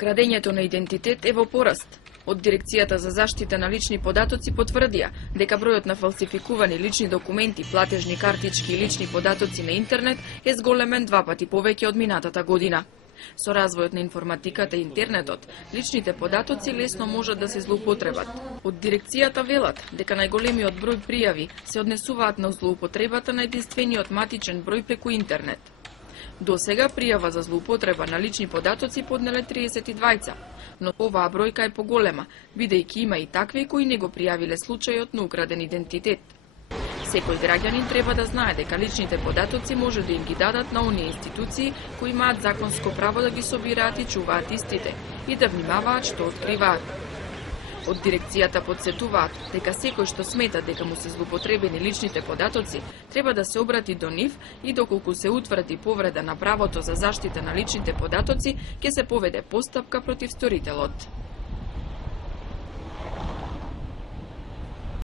Крадењето на идентитет е во пораст. Од Дирекцијата за заштита на лични податоци потврдија дека бројот на фалсификувани лични документи, платежни картички и лични податоци на интернет е зголемен 2 пати повеќе од минатата година. Со развојот на информатиката и интернетот, личните податоци лесно можат да се злоупотребат. Од дирекцијата велат дека најголемиот број пријави се однесуваат на злоупотребата на единствениот матичен број преку интернет. До сега пријава за злоупотреба на лични податоци поднеле 32, но оваа бројка е поголема, бидејќи има и такви кои не го пријавиле случајот на украден идентитет. Секој граѓанин треба да знае дека личните податоци може да им ги дадат на оние институции кои имаат законско право да ги собираат и чуваат истите и да внимаваат што откриваат. Од дирекцијата подсетуваат дека секој што смета дека му се злоупотребени личните податоци треба да се обрати до нив и доколку се утврди повреда на правото за заштита на личните податоци ќе се поведе постапка против сторителот.